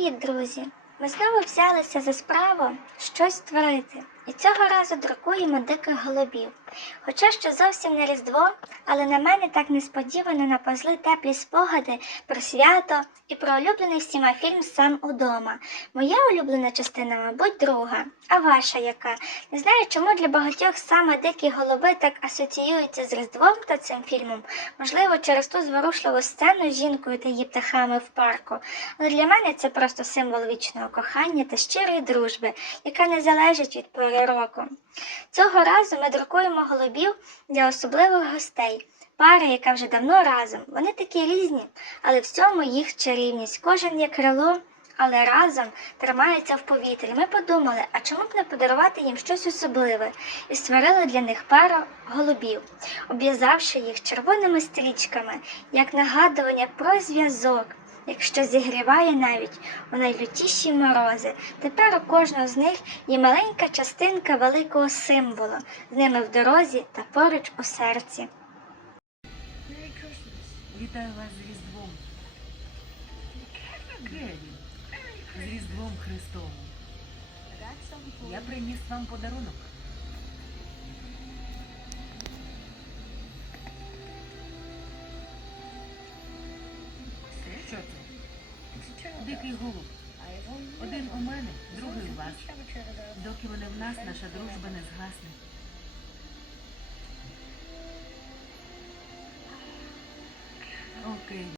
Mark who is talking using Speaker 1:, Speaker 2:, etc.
Speaker 1: Привіт, друзі! Ми знову взялися за справу щось створити. І цього разу друкуємо диких голубів. Хоча ще зовсім не Різдво, але на мене так несподівано напазли теплі спогади про свято і про улюблений всіма фільм Сам удома. Моя улюблена частина, мабуть, друга. А ваша яка? Не знаю, чому для багатьох саме дикі голуби так асоціюються з Різдвом та цим фільмом. Можливо, через ту зворушливу сцену з жінкою та її птахами в парку. Але для мене це просто символ вічного кохання та щирої дружби, яка не залежить від пори року. Цього разу ми друкуємо голубів для особливих гостей. Пара, яка вже давно разом. Вони такі різні, але в цьому їх чарівність. Кожен є крило, але разом тримаються в повітрі. Ми подумали, а чому б не подарувати їм щось особливе, і створили для них пару голубів, обв'язавши їх червоними стрічками, як нагадування про зв'язок. Якщо зігріває навіть у найлютіші морози, тепер у кожного з них є маленька частинка великого символу, з ними в дорозі та поруч у серці.
Speaker 2: Вітаю вас з Різдвом. З Різдвом Христовим. Я приніс вам подарунок. Дикий голуб. Один у мене, другий у вас. Доки вони в нас, наша дружба не згасне. Окей.